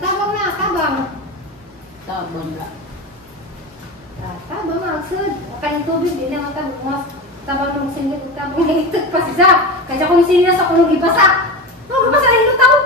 Tabang na, tabang. Tabang na. Tabang na, sud. Kanang tubig, di na matabang mas. Tabang na masingit, tabang na itag pa siya. Kaya kung sinilas ako nung ibasa. Mabasa na ito tao.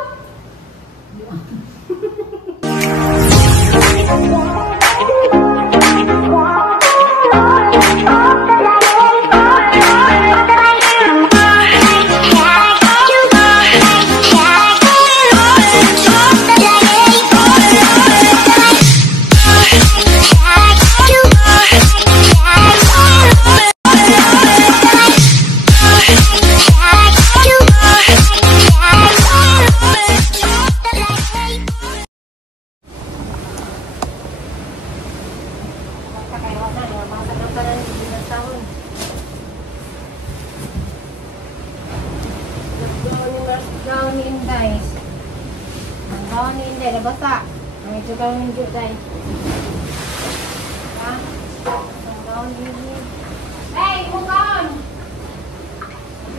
Daun ni Inday. Ang daun ni Inday, nabasa. Ang ito daun ni Inday. Ha? Ang daun ni Inday. Hey, mukon!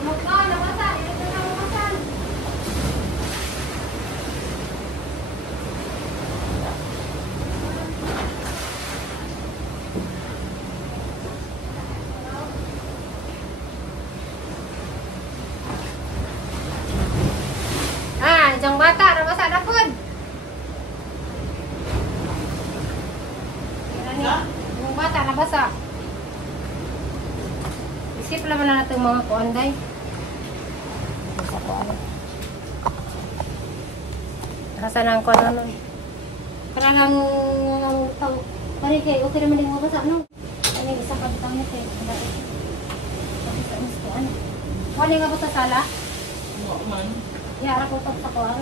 Mukon, nabasa. Ito na nabasan. Ang bata, nabasa na po. Yung bata, nabasa. Isip naman na natin mga kuanday. Nasa kuan. Nasa nang kuan nun. Karang tao. Pare kay, okay naman din mabasa, no? Ano yung isang kabitang nito eh. Kabitang nito kuan. Wala nga ba sa sala? Oo man. Yara ko sa kuwan.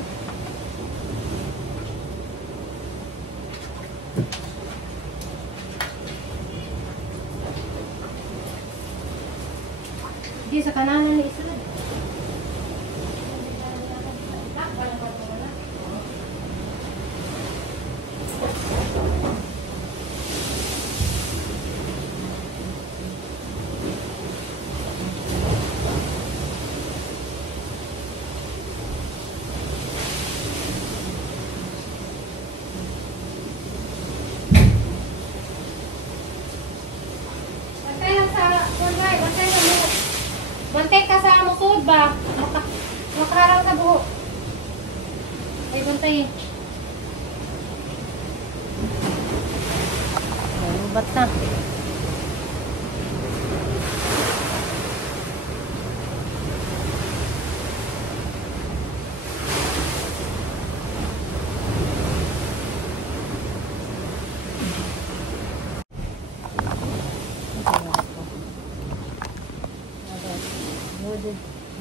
Di sa kanan ni Israel. Bantay ka sa musod ba? Makaharang sa buho. Ay, bantay. Ay, lubat na.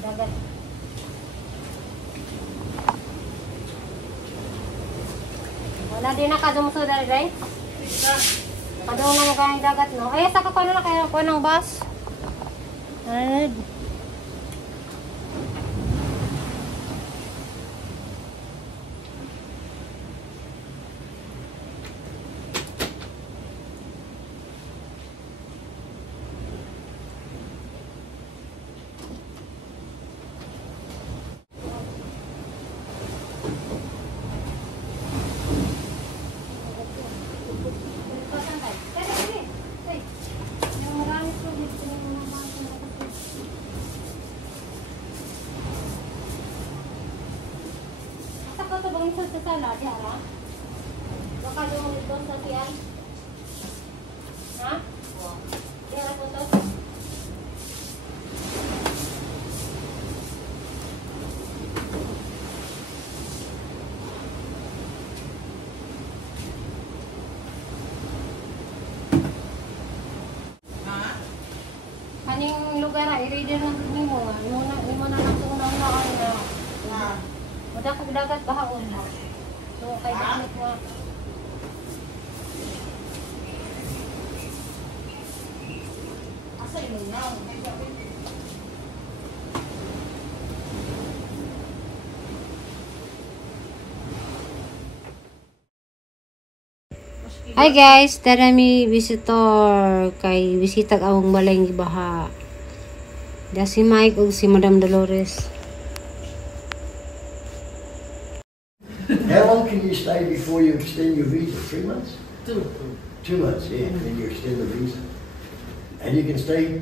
Dagat. Wala din na kadumuso dali, right? Kadung na magkayang dagat, no? Ay, saka ko na kayo ko ng bus. Alright. Sa sala, Tiara? Baka doon ito sa siyan? Ha? Tiara po to? Kaning lugar ay i-reader ng ni mo. Imo na lang sa unang-unang na. Wala kong dagat bahaon. So, kay damit mo. Asa yun na? Hi guys, darami visitor kay bisitag awong balay ng baha. Da si Mike ug si Madam Dolores. How long can you stay before you extend your visa? 3 months? 2. 2 months, yeah. Then you extend the visa. And you can stay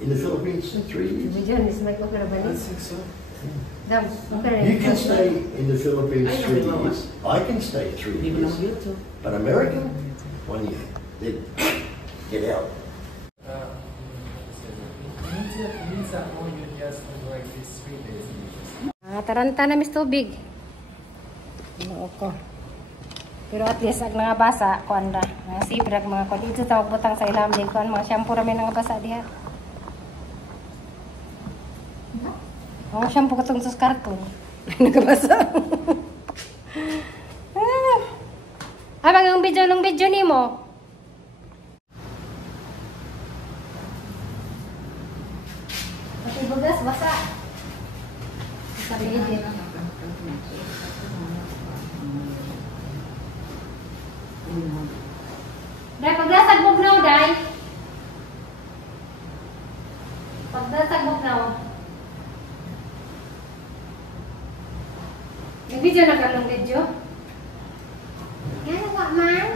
in the Philippines 3 years. Diyan, is may opera ba I ni? think so. Dam, opera. You can stay in the Philippines I 3 know. years. I can stay 3 Hindi mo years. lang YouTube. But American, 1 year. Then get out. Visa or you just like this 3 days. Taranta na mis tubig. Ano ko. Pero at least ag nga basa kuan ra. Nga sibrag mga kuan dito tawag butang sa ilam din kuan mga shampoo ra may nga basa diha. Ang shampoo katong sa karton. Nagabasa. Abang yung video nimo. Pati bugas basa. Sabi din. Dai, pagdasag bugnaw, Dai. Pagdasag bugnaw. May video na kalong video? Ano ba, man?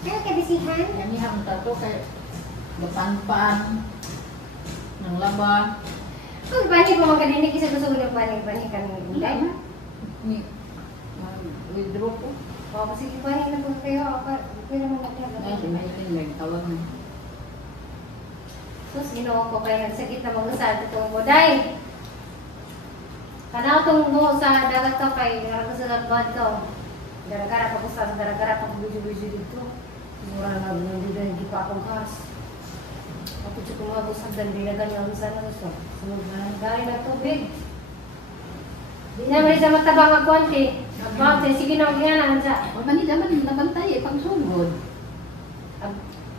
Ano ka bisihan? Yan yung tato kay Bapan-pan ng laba. Ang bani ko magkadinig isa gusto ko ng bani kan Dai. Ni withdraw ko. O, kasi bani na po kayo. Okay naman Ay, natin. may nagtawag na. Sus, ginawa ko kayo nagsakit na mag-usad itong Dai. Kanaw itong buho sa dagat to kay naraga sa lagbad to. Gara-gara pa ko sa gara-gara pa bujo-bujo dito. Mura na hindi pa akong kas. Ako siya kumabos sa gandilagan ng sana gusto. Sunod na galing na tubig. Di na may sa matabang ang konti. Konti, sige na magyanan sa. O manila man nabantay pag sugod.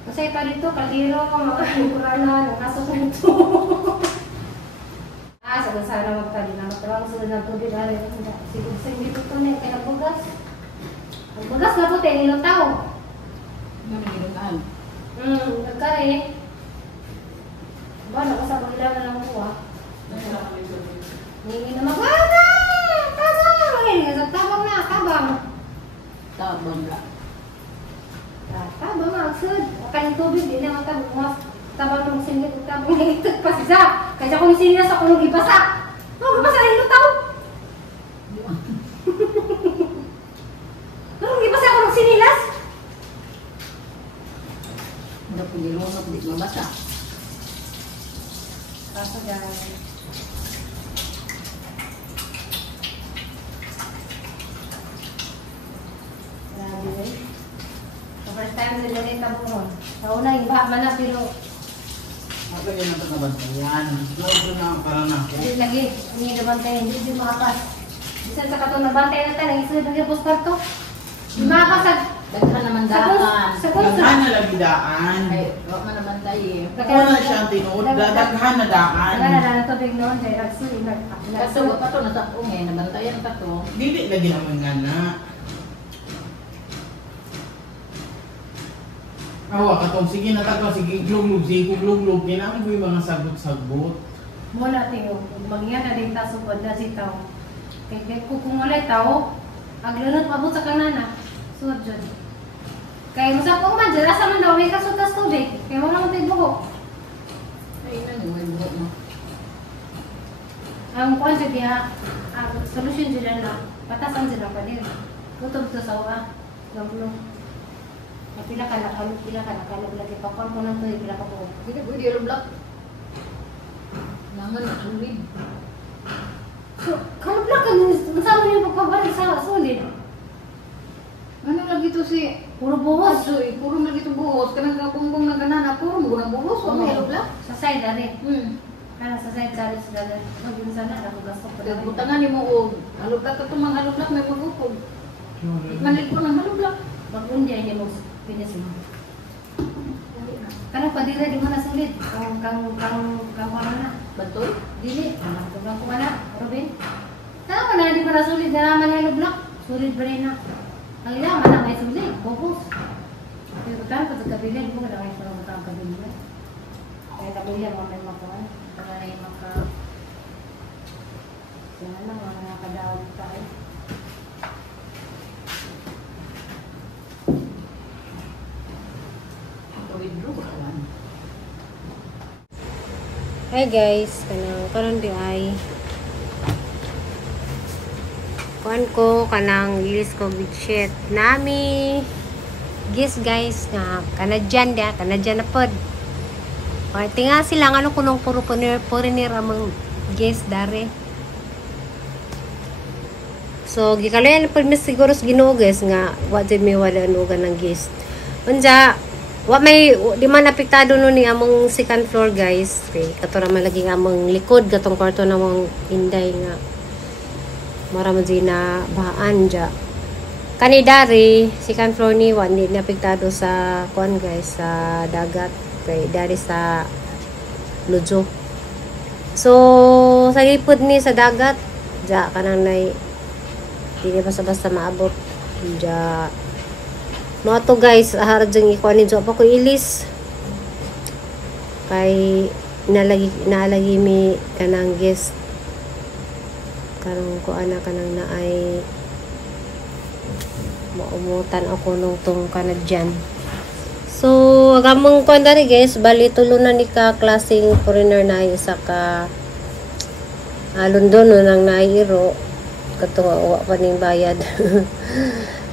Kasi ito dito, kaliro ko, mga kurana, nakasok na ito. Sabi sana magpali na matabang sunod ng tubig. Siguro sa hindi ko ito na, kaya bugas. Ang bugas na puti, nilutaw. Ano ginugaan? Nagkari. Ba, nakasabang ilang na lang ko Hindi na magana! Tabang! Hindi tabang na, tabang. Tabang ka. Tabang na, sud. Kanyang tubig, hindi na matabang. Mas tabang ng singit, tabang na itag pa siya. Kaya kung sinilas ako nung ibasa. Basa na ilutaw. Nung ibasa ako nung sinilas. Hindi po nilunok, di mabasa. Kaso dahil. Grabe rin. The first time sa dyan ay tabungon. Sa una, iba man na pero Ako yung natabantayan. Lalo na ang paranak. hindi lagi. Hindi nabantay, hindi di makapas. Bisan sa katong nabantay na tayo, isunod ng poster to. Di makapas. Daghan naman daan. Sa kunso. Daghan na lagidaan. Ay, wag man nabantay eh. Wala siyang tinuod. Daghan na daan. Wala na tubig noon, kaya nagsulit. Kaso pa to natakong eh, nabantayan pa to. Dili lagi naman nga na. Awa katong sige na tatlo, sige glug-glug, sige glug-glug. Kailangan ko yung mga sagot-sagot. Muna tayo, magyan na din tasupod na si tao. Kaya kung ulit tao, aglunod pabot sa kanana. Suod dyan. Kaya mo sa pong man, dyan asa man daw, may kasutas tubig. Kaya mo naman tayo buhok. Ay, nang may buhok mo. Ang kuwan siya diha, ang solusyon dyan na, patasan sila pa din. Kutob to sa uwa, gablo. Pila ka nakalog lagi pa. Kung mo nang to, pila ka buhok. Hindi ko di alam black. Langan sulit. So, kalog lang ka, masama niyo pagkabalik sa sulit. Ano lagi to si Puro buhos. Asoy, puro lagi to buhos. Kanang kapungbong na ganana, puro mo ng buhos. Huwag may black. Sa side na rin. Hmm. Sa side sa rin sila. Maging sana, nakugas ko pa rin. Butangan ni mo og halublat ka itong mga halublat may magukog. Manlig ko ng halublat. Mag-undi ay mo pinasin. Kanang padila di mo na sulit. Kang wala na. Batoy? Dili. Tugang ko na. Robin. Tama na, di mo na sulit. Na naman yung lublak. Sulit ba rin na. Ang ilaman na may sulit. Bobos. Pero tayo pa sa kabila. Di mo ka na kayo parang matang kabila. Kaya kabila mo may makuhan. Para na yung maka... Kaya lang, mga nakadawag tayo. Hi guys, karon di ay kuan ko kanang gilis ko bedsheet nami. Yes guys, nga kanadyan na pod. O tinga sila ano kunong puro foreigner among guest dare. So gikalayan pod mi siguro sa Ginoo guys nga wa jud mi wala nugan ng guest. Unja wa may di man apektado no ni among second floor guys. Okay, kato ra man lagi among likod katong kwarto namong inday nga mara man na baan ja. Kani dari second floor ni wa ni apektado sa kuan guys sa dagat kay dari sa Lujo. So sa lipod ni sa dagat ja kanang nay dili basta-basta maabot ja. Mga to guys, ahara dyan ikuan ni Joe pa ko ilis. Kay nalagi mi kanang guest. Karong ko ana kanang naay maumutan ako nung tong kanadyan. So, agamong kuan dari guys, bali tulo na ni ka klaseng foreigner na isa ka London no nang nairo. Katong wa pa ning bayad.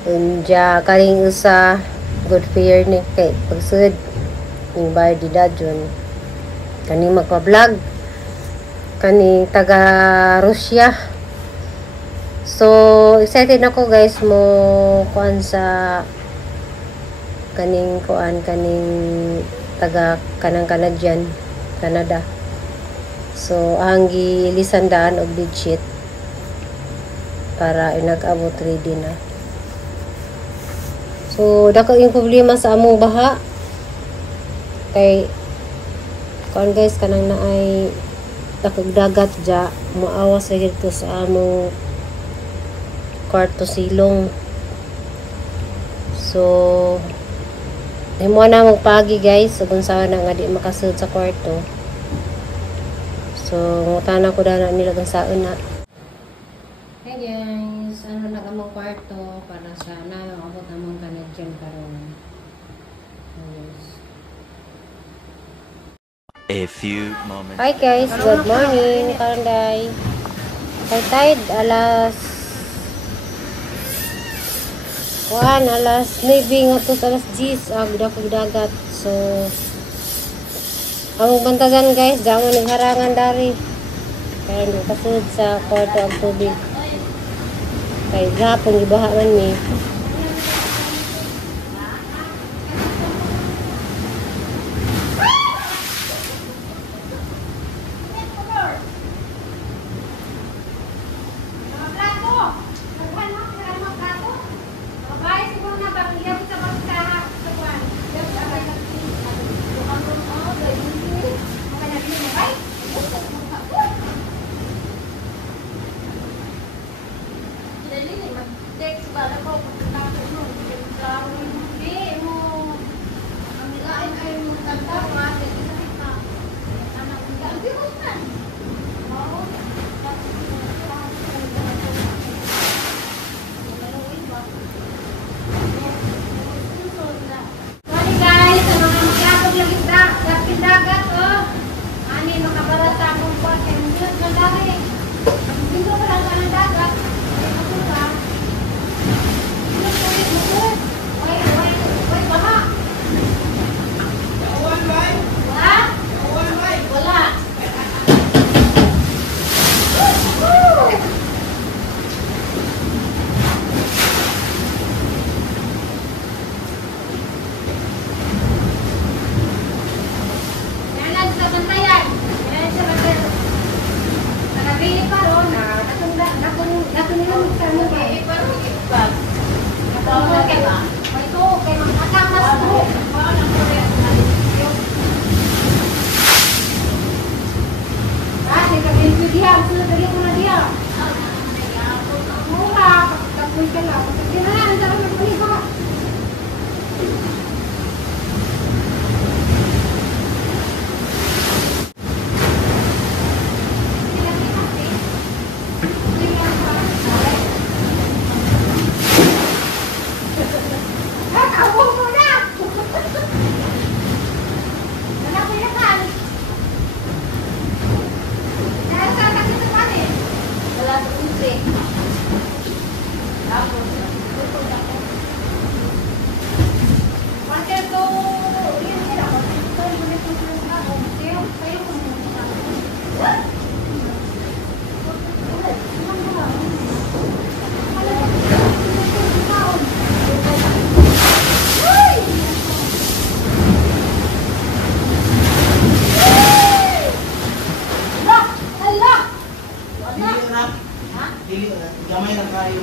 Unja kaling usa good fear ni kay pagsud ning bayad di dadyon kani magpa-vlog kani taga Russia. So excited ako guys mo kuan sa kaning taga kanang Canada. So ang gilisandaan og bedsheet para inag-abot ready na. So, dako yung problema sa among baha. Kay, kuan guys, kanang naay dakog dagat ja, maawas sa gito sa among kwarto silong. So, himo na magpagi guys, kung saan na nga di makasud sa kwarto. So, ngutana ko na nila kung saan na. Hey guys, ano na among kwarto para sa abot among kanadyan karon. A few moments. Hi guys, good morning. Karon day. High tide alas 9 nga to alas 10 agda dagat. So ang bantagan guys, damo ning harangan dari. Kaya do kasud sa kwarto ang tubig. Kay gapon gibaha man ni.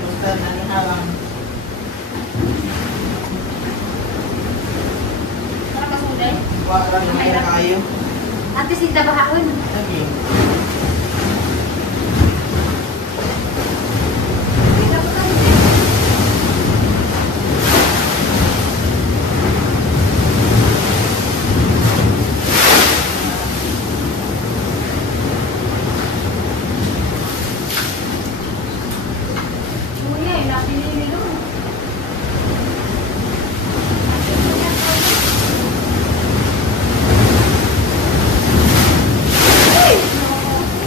Basta naniharang. Para kasunday. Wala rin kaya kayo. Ate sinda bahaon. Lagi. Ikaw pa kami. Kuya, napili nilo.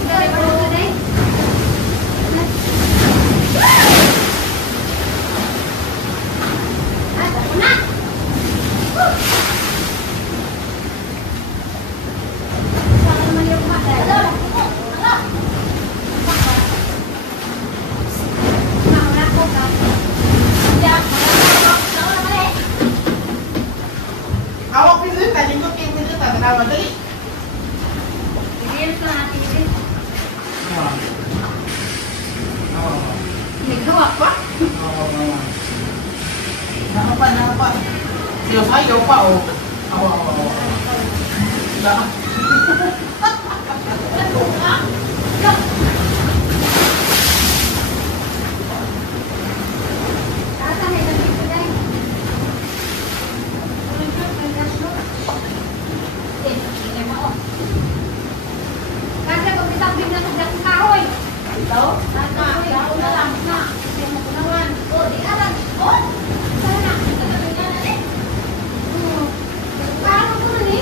Dari baru tadi. Ada puna. Jangan melihat mata. Mau aku kau. Ya, mau balik. Awak pindah tadi kok pindah tak kenapa tadi? Ini kan hati ini. Awak. Awak. Ini kau apa? Nakapa. Sila sayo pa oh. Awak. Dah. Kata ni tadi sudah. Ini mau. Kasi kung isabing na sa kahoy. Ito? Kahoy na lang. Na. Yung makunawan. O, di alam. O! Sana. Paano ko na ni?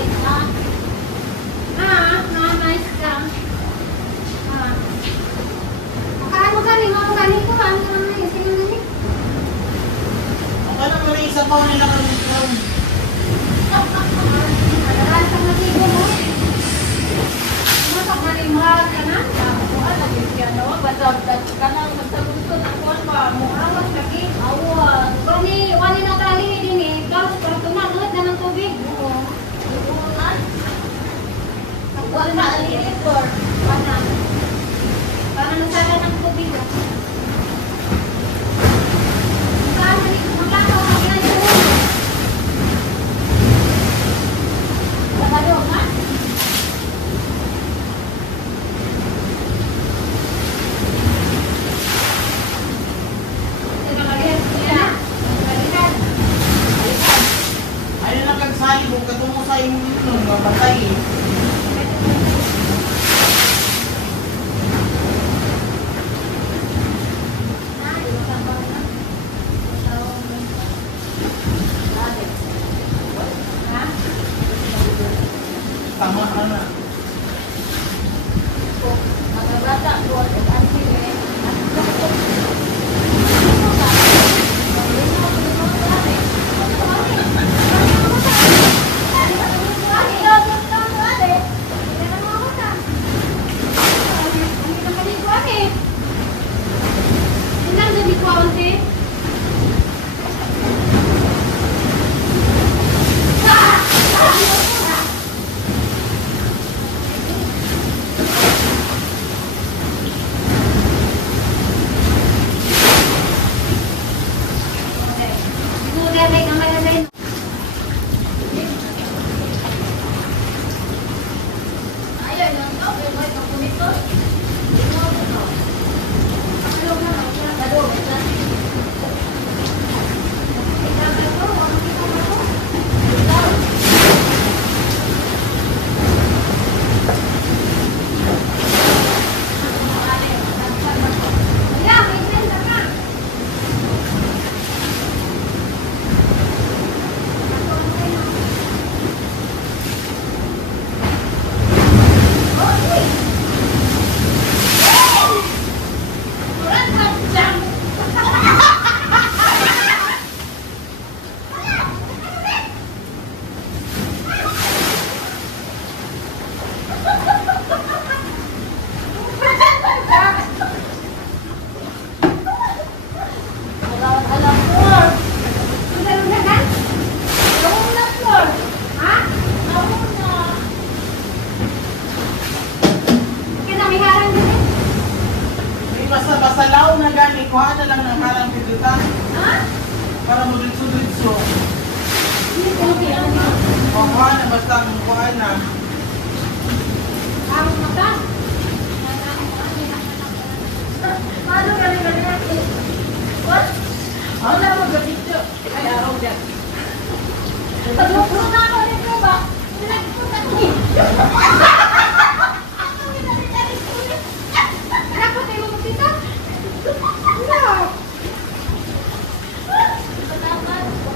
Nice ka. Paano ka ni? Mga kanin ko. Paano ka naman yung sino na ni? Ang alam mo rin isa pa nila kami. Adalan sa nasigo mo. Masak na rin mahal ka na. Wani na kali din eh. Tapos para tumanod na ng tubig. Wala na alilit or wala. Para nasala ng tubig. Saan na rin? Maglakaw na yan. ang pidutan. Ha? Para mo dritso-dritso. Hindi ko kailangan dito. Kuha na, basta ang kuha na. Ang mata. Paano galing natin? What? Ano na mag-picture? Ay, araw dyan. Pag-upload na ako nito ba? Nag-upload ako eh. Ako tayo magkita? Wala.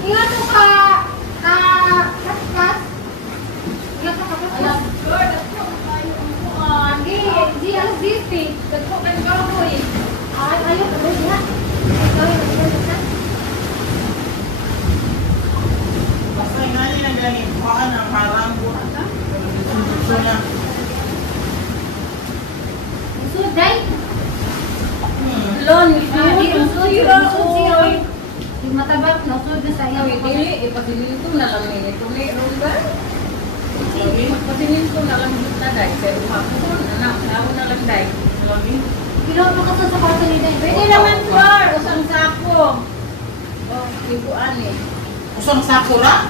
Ingat mo ka. Kaskas. Ingat mo ka kaskas. Alam, Lord, ako kayo ang buwan. Di alas dispi. Dagpo ka ng kahoy. Ayaw, tuloy niya. Ikaw yung nagkita. Basta inani na gani, kuha na, harang buha na. Dritso na. Suday. Lon, Yung matabak, nasud na sa iyo. Dili, ipasilin ko na lang eh. Ito may rumba. Ipasilin ko na lang kita dahil. Pero hapon, anak, ako na lang dahil. Lagi. Kilo mo ka sa kwarto ni Day. Pwede naman, Flor. Usang sako. Oh, ibuan eh. Usang sakura?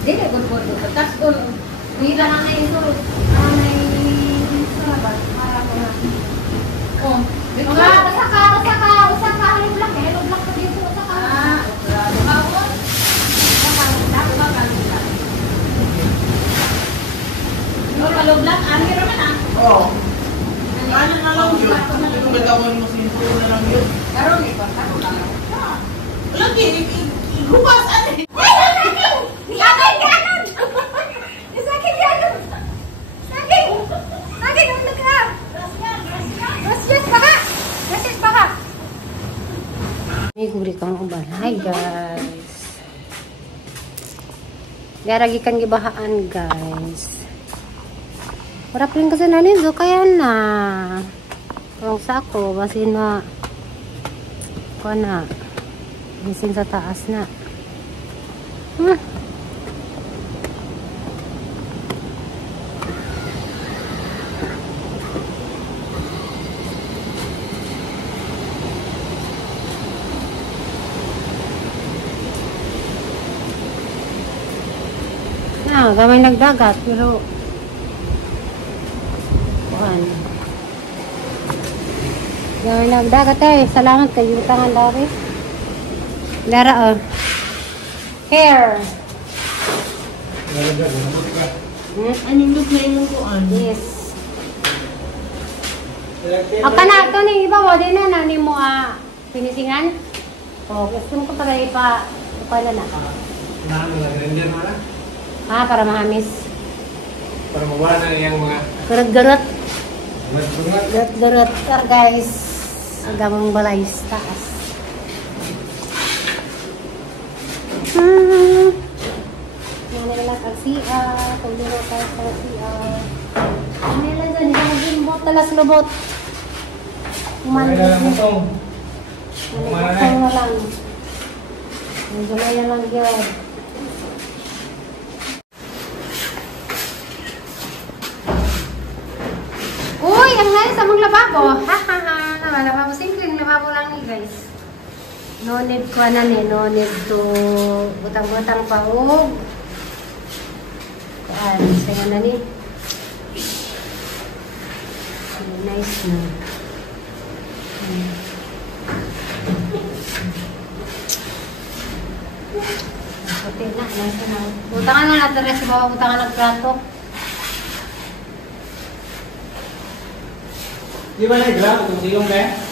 Dili, gud-gud. Tapos kung Hindi lang ang naisurot. Ang naisurabat. Para mo na. oh, Mga, usa ka. Halong block eh. Halong block ka dito. Usa ka. grabe. Hapon. Oh, kalublat. Ani raman ah. Oo. Ano na lang yun? Ito gagawin mo sinto na lang yun. Karon ipasako lang. Lagi, ilupas, ano eh. Ni Agay ganon! Ni Sakit ganon! Sakit! Sakit! Ang nagka! Gracias baka! Gracias baka! May guri kang uban. Hi guys! Garagi kan gibahaan guys. Harap rin kasi nanin so kaya na. Ang sako basin na. Ko na. Bisin sa taas na. Gamay nagdagat pero kuan. Gamay nagdagat salamat kay utangan dari. Lara hair. Anong look na yung kuan? Yes. O kana to ni iba mo din na ni mo finisingan. O gusto ko para ipa na na. Render na lang. Para mahamis. Para mawala na yung mga Garot-garot. bungat-bungat. Garot-garot. Guys. Gamang balay sa taas. Yan na lang ang CR. Pagluro tayo sa CR. Ano lang dyan? Hindi na gimbot. Talas lubot. Kumana na lang itong. Kumana na. Ano lang. Medyo na yan lang yun. Uy! Ang nice among lababo. Ha ha ha. Lababo. Simpleng lababo lang ni guys. No need ko na ni. No need to butang-butang paog. Kuan. Sa'yo na ni. Nice na. Puti na. Nice na. Butangan na natin rin sa bawang butangan ng plato. Di ba na-grab kung siyong kaya?